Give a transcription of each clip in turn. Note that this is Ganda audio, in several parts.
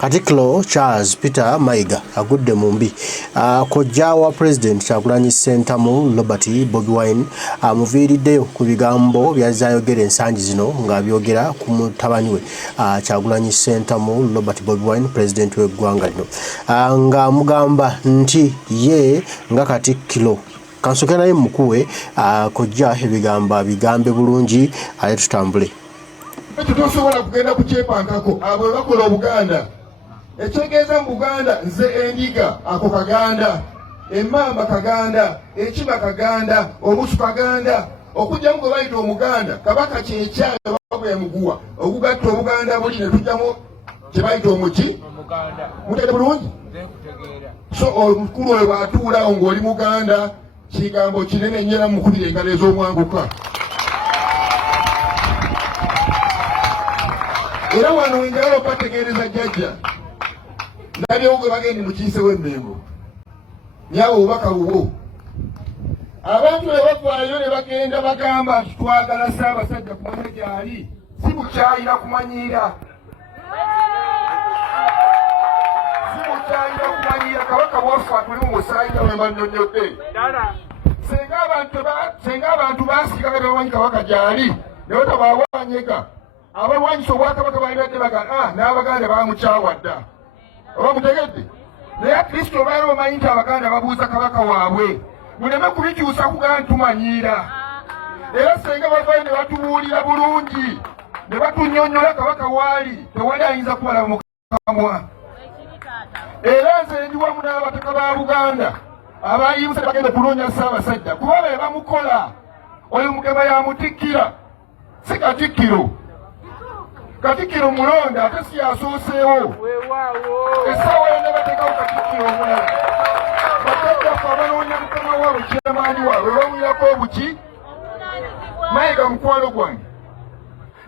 Katikkiro Charles Peter Mayiga agudde mu mbi. Kojja wa President Kyagulanyi Ssentamu Robert Bobi Wine amuviiriddeyo ku bigambo by'azayogera ensangi zino ng'abyogera ku mutabani we Kyagulanyi Ssentamu Robert Bobi Wine President w'eggwanga lino ng'amugamba nti ye nga Katikkiro kansoke naye mukuwe kojja ebigambo bigambe bulungi ale tutambule. Tutosobola kugenda kukyepankako abo bakola Obuganda ekyegeeza mu Buganda nze endiga ako Kaganda emmamba Kaganda ekiba Kaganda obusu Kaganda okujjamu gwe bayita Omuganda Kabaka kyekyayo bakuya muguwa okugatta Obuganda buli ne tujjamu kye bayita omuki mutende bulungi so omukulu oyo bw'atuulawo ng'oli Muganda kigambo kinene nnyo mukubira engalo ez'omwanguka. Era wano wenjala opategeereza jjajja ndabyewo gwe bagende mukiisewo emmengo nyawo obubaka bubwo abantu ne bavaayo ne bagenda bagamba twagala Ssaabasajja kumanya gyali si bukyayira kumanyira Kabaka bwaffe atuli mu musaayi nga bwe mbannyonnyodde senga abantu baasika nga tebamanyi Kabaka gyali ne batabaawanyega abalwanyisa Obwakabaka balibadde bagala n'Abaganda bamukyawa dda oba mutegedde naye Kristo baali bamanyi nti Abaganda babuuza Kabaka waabwe muleme kubikyusa kugamba ntumanyiira era senga bavayo ne batubuulira bulungi ne batunnyonnyola Kabaka waali tewali ayinza kubalaba mu kamwa. Era nze ndi wamu n'abataka ba Buganda abayimusa bagenda okuloonya Ssaabasajja kuba be bamukola oyo Mugema yamutikkira si Katikkiro. Katikkiro mulonda ate si yasooseewo essaawa yonna bateekawo Katikkiro omulala bakaddafu abanoonya Mukama waabwe kyamaani waabwe bawulirako obuki Mayiga mukwano gwange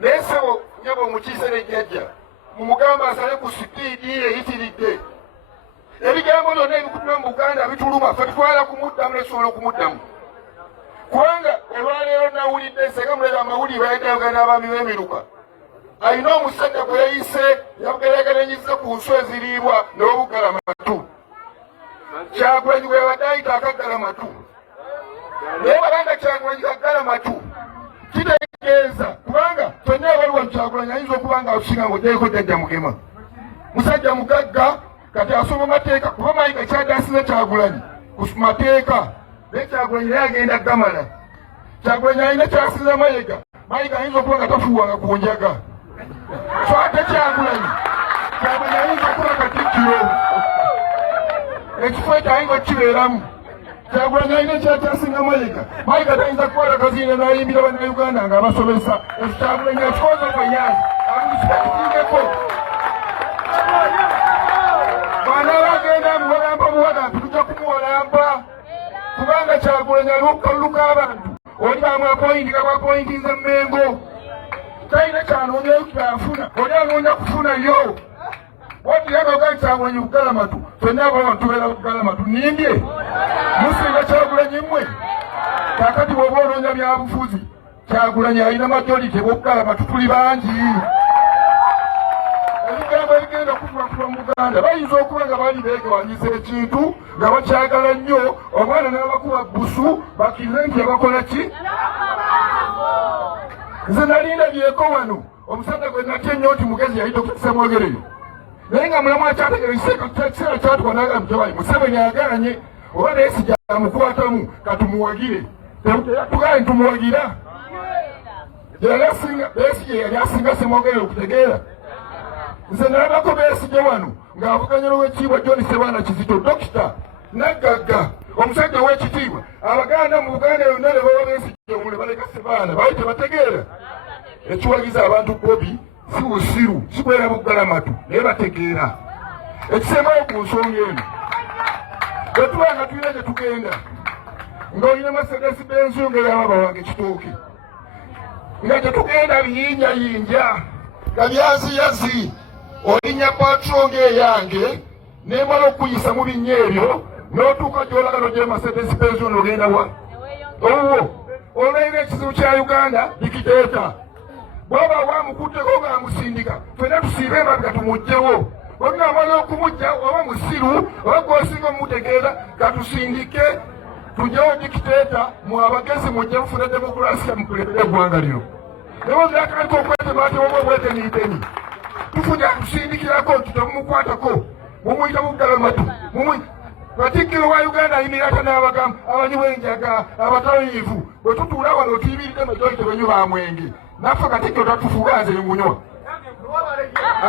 naye ssebo nyaba omukiise n'ejjajja mumugamba asale ku sipiidi eyitiridde ebigambo byonna ebikutula mu Buganda bituluma ffe tutwala kumuddamu netusobola okumuddamu kubanga olwaleero nawulidde senga mulebe amawulire bayitayoga n'abaami b'emiruka alina omusajja gwe yayise yabugeraageranyiza ku nswa eziriibwa n'obugalamatu Kyagulanyi gwe yabadde ayita akagalamatu naye babanga Kyagulanyi kagalamatu kitegeeza kubanga ffenna abaliwa mu Kyagulanyi ayinza okuba nga akusinga ng'oddeko jjajja Mugema musajja mugagga kati asoma mateeka kuba Mayiga kyaddaasiza Kyagulanyi ku mateeka naye Kyagulanyi naye agenda gamala Kyagulanyi alina kyasiza Mayiga ayinza okuba nga tafuuwanga ku njaga so ate Kyagulanyi ayinza okuba Katikkiro ekifo ekyo ayinza okukibeeramu Kyagulanyi alina kyakyasinga Mayiga tayinza kukwata kaziina n'ayimbira bannayuganda ng'abasomesa ekyo Kyagulanyi akikoze okwenyazi amukitakitiireko bana bagenda muwalamba buwalampi tujja kumuwalamba kubanga Kyagulanyi alukuluka abantu oli bamwapoyinti gabwapoyintinze Mmengo talina kyanoonyayo kyafuna oli anoonya kufunayo wati yagaga Kyagulanyi Bugalamatu ffenna abalaba tubeera Bugalamatu nimbye musinga Kyagulanyi mmwe kakati bw'oba onoonya byabufuzi Kyagulanyi alina majority b'Obugalamatu tuli bangi ebigambo ebigenda okuva mu Buganda bayinza okuba nga bali beegawanyisa ekintu nga bakyagala nnyo omwana n'abakuba busu bakize nti abakola ki nze nalinda byeko wano omusajja gwe natya ennyo nti mugezi yayita okukisa mwogereyo naye nga mulamu akyategeera kyatuka n'agala mutebayi Museveni agaanye oba naye sijamukwatamu katumuwagire tugaye ntumuwagira Besigye yali asinga Ssemwogerere okutegeera nze nalabako Besigye wano ng'avuganya n'Oweekitiibwa John Ssebaana Kizito Dokita Nagagga omusajja w'ekitiibwa Abaganda mu Buganda yonna ne bawa Besigye omule baleka Ssebaana baali tebategeera ekiwagiza abantu Bobi si busiru si kwera Bugalamatu naye bategeera ekisembayo ku nsonga eno bwe tuba nga tulina gye tugenda ng'olina Mercedes Benz ng'eyababa wange Kitooke nga gye tugenda biyinyayinja nga byaziyazi olinya patro ng'eyange nemala okuyisa mu binnya ebyo n'otuuka gy'olaga n'ogye Mercedes Benz n'ogenda wa olwo olwalina ekizibu kya Uganda dikiteeta bwaba wamukutteko ng'amusindika ffenna tusiibe emabega tumugjewo bonna amala okumujja oba musiru oba gwosinga omutegeera katusindike tujjawo dikiteeta mu abagezi mujja mufuna demokrasiya mukulembera eggwanga lino nebozirakanti okwetebatewoba obweteniteni tufuja tusindikirako tutemumukwatako mumuyita bugalamatu Katikkiro wa Uganda ayimira ate n'abagamba abanyi b'enjaga abatayivu bwe tutuula wano tuyimiride majority banyu ba mwenge naffe Katikkiro tatufuga nze ngunywa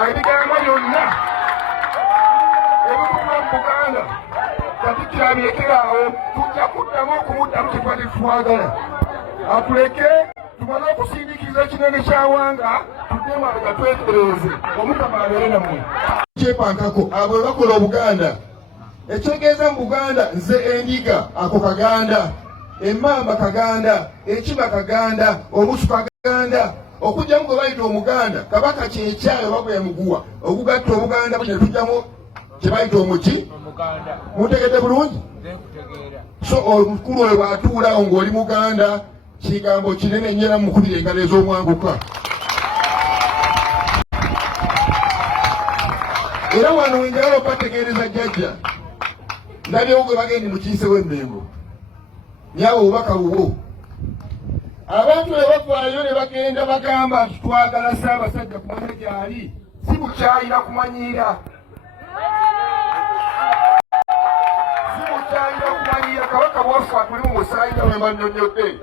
ebigambo byonna ebituula mu Buganda Katikkiro abyekerawo tujja kuddamu okumuddamu kye twali twagala atuleke tumale okusindikiza ekinene kyawanga tuddemu abega twetereeze Omukama abeere nammwe kyepankako abo bakola Obuganda ekyegeeza mu Buganda nze endiga ako Kaganda emmamba Kaganda ekiba Kaganda obusu Kaganda okujjamu gwe bayita Omuganda Kabaka kyekyayo bagwe muguwa okugatta Obuganda bwe tujjamu kye bayita omuki mutegedde bulungi so omukulu oyo bw'atuulawo ng'oli Muganda kigambo kinene nnyera mukubira engalo ez'omwanguka era wano wenjagala okubategeereza jjajja ndabyewo gwe bagendi mukiise w'emmengo nyawo obubaka bubwo abantu ne bavaayo ne bagenda bagamba nti twagala Ssaabasajja kumanya gyali si bukyayira kumanyira Kabaka bwaffe atuli mu musayira we bannyonnyodde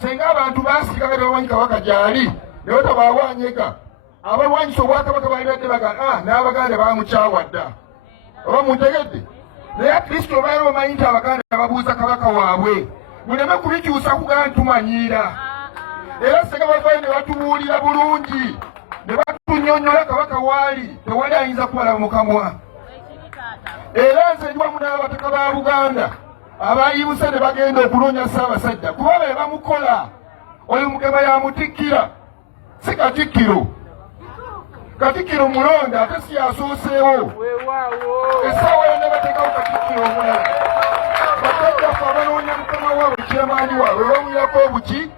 senga abantu baasiga kati bamanyi Kabaka gyali ne batabaawanyega abalwanyisa Obwakabaka balibadde bagala n'Abaganda bamukyawa dda oba muntegedde naye Kristo baali bamanyi nti Abaganda babuuza Kabaka waabwe muleme kubikyusa kugamba tumanyira era senga bavaayo ne batubuulira bulungi ne batunyonnyola Kabaka waali tewali ayinza kubalaba mu kamwa era nze ndi wamu n'abataka ba Buganda abayibuse ne bagenda okunoonya Ssaabasajja kuba be bamukola oyo Mugema yamutikkira si Katikkiro Katikkiro mulonda ate si yasooseewo essaawa yonna bateekawo Katikkiro omulala bakaddafe abanoonya Mukama waabwe kyemaani waabwe bamuyako obuki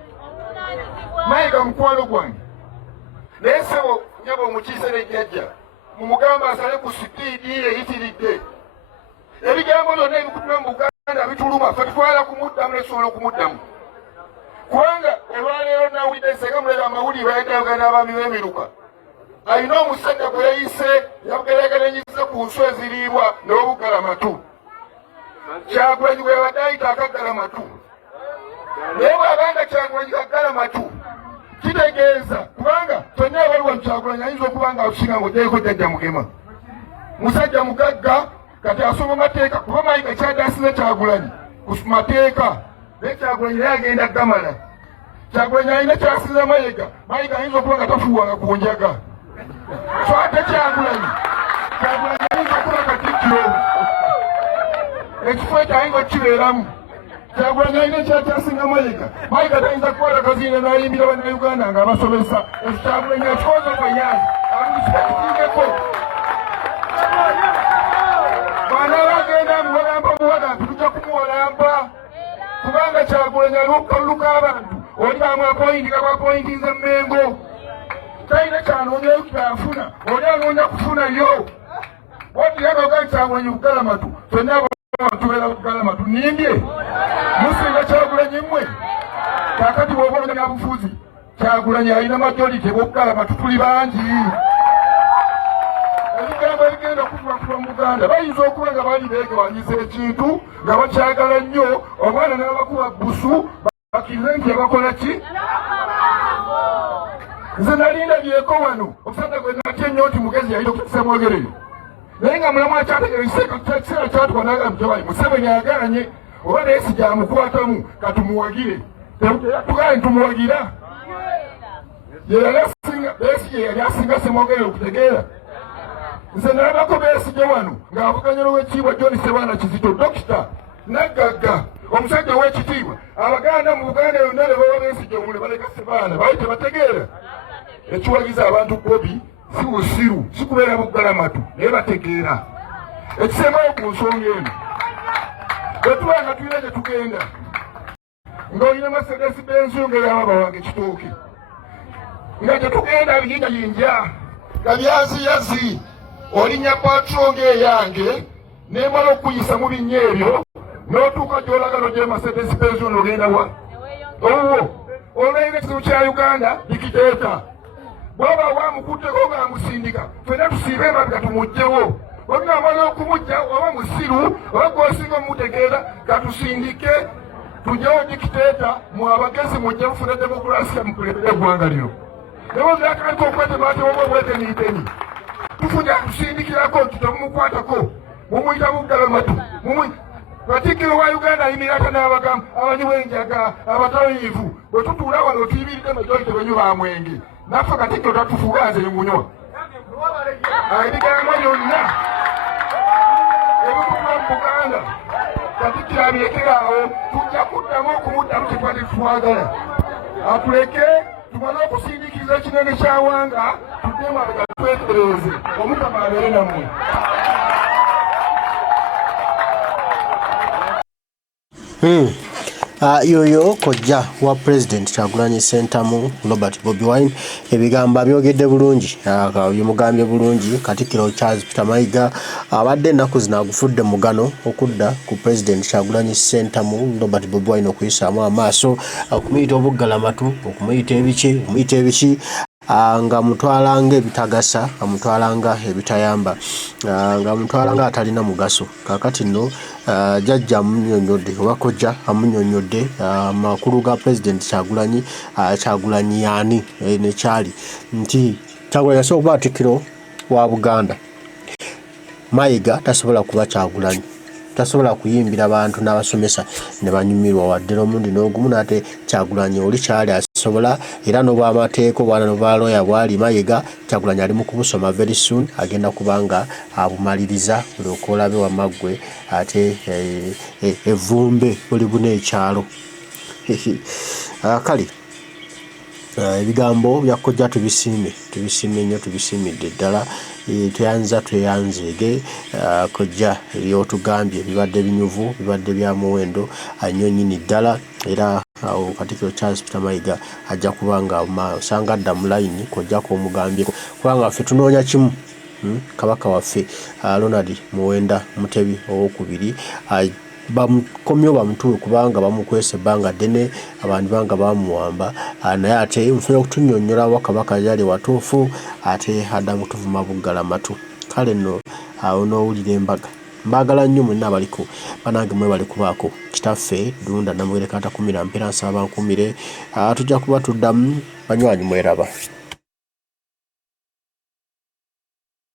Mayiga mukwano gwange naye ssebo nyaba omukiise n'ejjajja mumugamba asale ku sipiidi eyitiridde ebigambo byonna ebikutula mu Buganda bituluma ffe tutwala kumuddamu netusobola okumuddamu kubanga olwaleero nawulidde senga mulaba amawulire bayitayoga n'abaami b'emiruka alina omusajja gwe yayise yabugeregeranyiza ku nswa eziriibwa n'obugalamatu Kyagulanyi bwe yabadde ayita akagalamatu naye bw'abanga Kyagulanyi kagalamatu kitegeeza kubanga tonnya abaliwa mu Kyagulanyi ayinza okuba nga akusinga ng'ogyeko jjajja Mugema musajja mugagga kati asoma mateeka kuba Mayiga kyadde asize Kyagulanyi ku mateeka naye Kyagulanyi naye agenda gamala Kyagulanyi alina kyasiza Mayiga ayinza okuba nga tafuuwanga ku njaga so ate Kyagulanyi ayinza okuba Katikkiro ekifo ekyo ayinza okukibeeramu Kyagulanyi alina kyakyasinga Mayiga tayinza kukwata kaziina n'ayimbira bannayuganda nga abasomesa ekyo Kyagulanyi akikoze fanyazi amukisikekitiingeko bwana bagenda mubalamba mubagambi tujja kumuwalamba kubanga Kyagulanyi alukuluka abantu oli bamwapoyinti gabwapoyintinze Mmengo talina kyanoonyayo kyafuna oli anoonya kufunayo wati yagaga Kyagulanyi Bugalamatu ffenna tubeera Bugalamatu nimbye musinga Kyagulanyi mmwe kakati bw'oba olina bufuzi Kyagulanyi alina majority b'Obugalamatu tuli bangi ebigambo ebigenda okutubakuba mu Buganda bayinza okuba nga bali beegewanyiza ekintu nga bakyagala nnyo omwana n'abakuba busu bakirize nti abakola ki nze nalindabyeko wano omusajja gwe natya ennyo nti mugezi yayina okukisa mwogereyo naye nga mulamu akyategeekiseera kyatuka n'agamba tebali Museveni agaanye oba naye si gyamukwatamu katumuwagire tugale ntumuwagira Besigye yali asinga Ssemwogerere okutegeera nze nalabako Besigye wano ng'avuganya n'Oweekitiibwa John Ssebaana Kizito Dokita Nagagga omusajja ow'ekitiibwa Abaganda mu Buganda yonna ne bawa Besigye omule baleka Ssebaana baali tebategeera ekiwagiza abantu Bobi si busiru si kubeera Bugalamatu naye bategeera ekisembayo ku nsonga eno bwe tuba nga tulina gye tugenda ng'olina Mercedes Benz ng'eyaba bawange kitooke nga gye tugenda biyinjayinja Kalyaziyazi olinya patro ng'eyange nemala okuyisa mu binnya ebyo n'otuuka gy'olagala ogye Mercedes Benz ono ogenda wa owo olw'era ekizibu kya Uganda dikiteeta bw'oba wamukutteko ng'amusindika ffenna tusiibe emabega tumugjewo olunamala okumujja oba musiru oba gw'osinga omutegeera katusindike tujyewo dikiteeta mu abagezi mujje mufune demokulasiya mukulembere eggwanga lino nebozakantiko okwetemaatewoma obweteniiteni tufunye atusindikirako tutamumukwatako mumuyita buggalamatu Katikkiro wa Uganda ayimirata n'abagamba abanyiwa enjaga abatayivu bwe tutuula wano otuyibiridde majority bwenywa mwenge naffe Katikkiro tatufuga nze ngunywa ebigambo byonna ebituula mu Buganda Katikkiro abyekerawo tujja kuddamu okumuddamu kikwate tutwagala atuleke tumale okusindikiza ekinene kyawanga tuddemu abega twetereze Omukama abeere nammwe. Yoyo kojja wa President Kyagulanyi Ssentamu Robert Bobi Wine ebigambo byogedde bulungi yamugambye bulungi Katikkiro Charles Peter Mayiga abadde ennaku zino agufudde mugano okudda ku President Kyagulanyi Ssentamu Robert Bobi Wine okuyisaamu amaaso okumuyita obuggalamatu okumuyita ebiki nga mutwalanga ebitagasa amutwalanga ebitayamba nga mutwalanga atalina mugaso kakati nno jajja amunyonyodde oba kojja amunyonyodde amakulu ga President Kyagulanyi yani nekyali nti Kyagulanyi asobola okuba Katikkiro wa Buganda Mayiga tasobola kuba Kyagulanyi tasobola kuyimbira abantu n'abasomesa ne banyumirwa wadde omundi n'ogumu n'ate Kyagulanyi oli kyali asobola era n'obw'amateeka obwana n'obwaloya bwali Mayiga Kyagulanyi ali mu kubusoma very soon agenda kubanga abumaliriza olyoka olabe wamaggwe ate evvumbe buli buna ekyalo kale ebigambo bya kojja tubisiime nnyo tubisiimidde ddala tweyanzeege kojja ebyotugambye bibadde binyuvu bibadde bya muwendo nnyo nnyini ddala era awo Katikkiro Charles Peter Mayiga ajja kubanga osanga adda mu layini kojja k'omugambyeko kubanga ffe tunoonya kimu kabaka waffe Ronald Muwenda Mutebi owokubiri bamukomyo bamutuwe kubanga bamukwesa ebbanga ddene abantu banga bamuwamba naye ate nfuna okutunyonnyola wa kabaka yali watuufu ate addamu tuvuma buggalamatu kale nno awo n'owulira embaga mbagala nnyo mwenna abaliko banange mwe bali kubaako kitaffe Dunda Namwere Kata kumira mpera nsaba nkumire tujja kuba tuddamu banywanyi mweraba.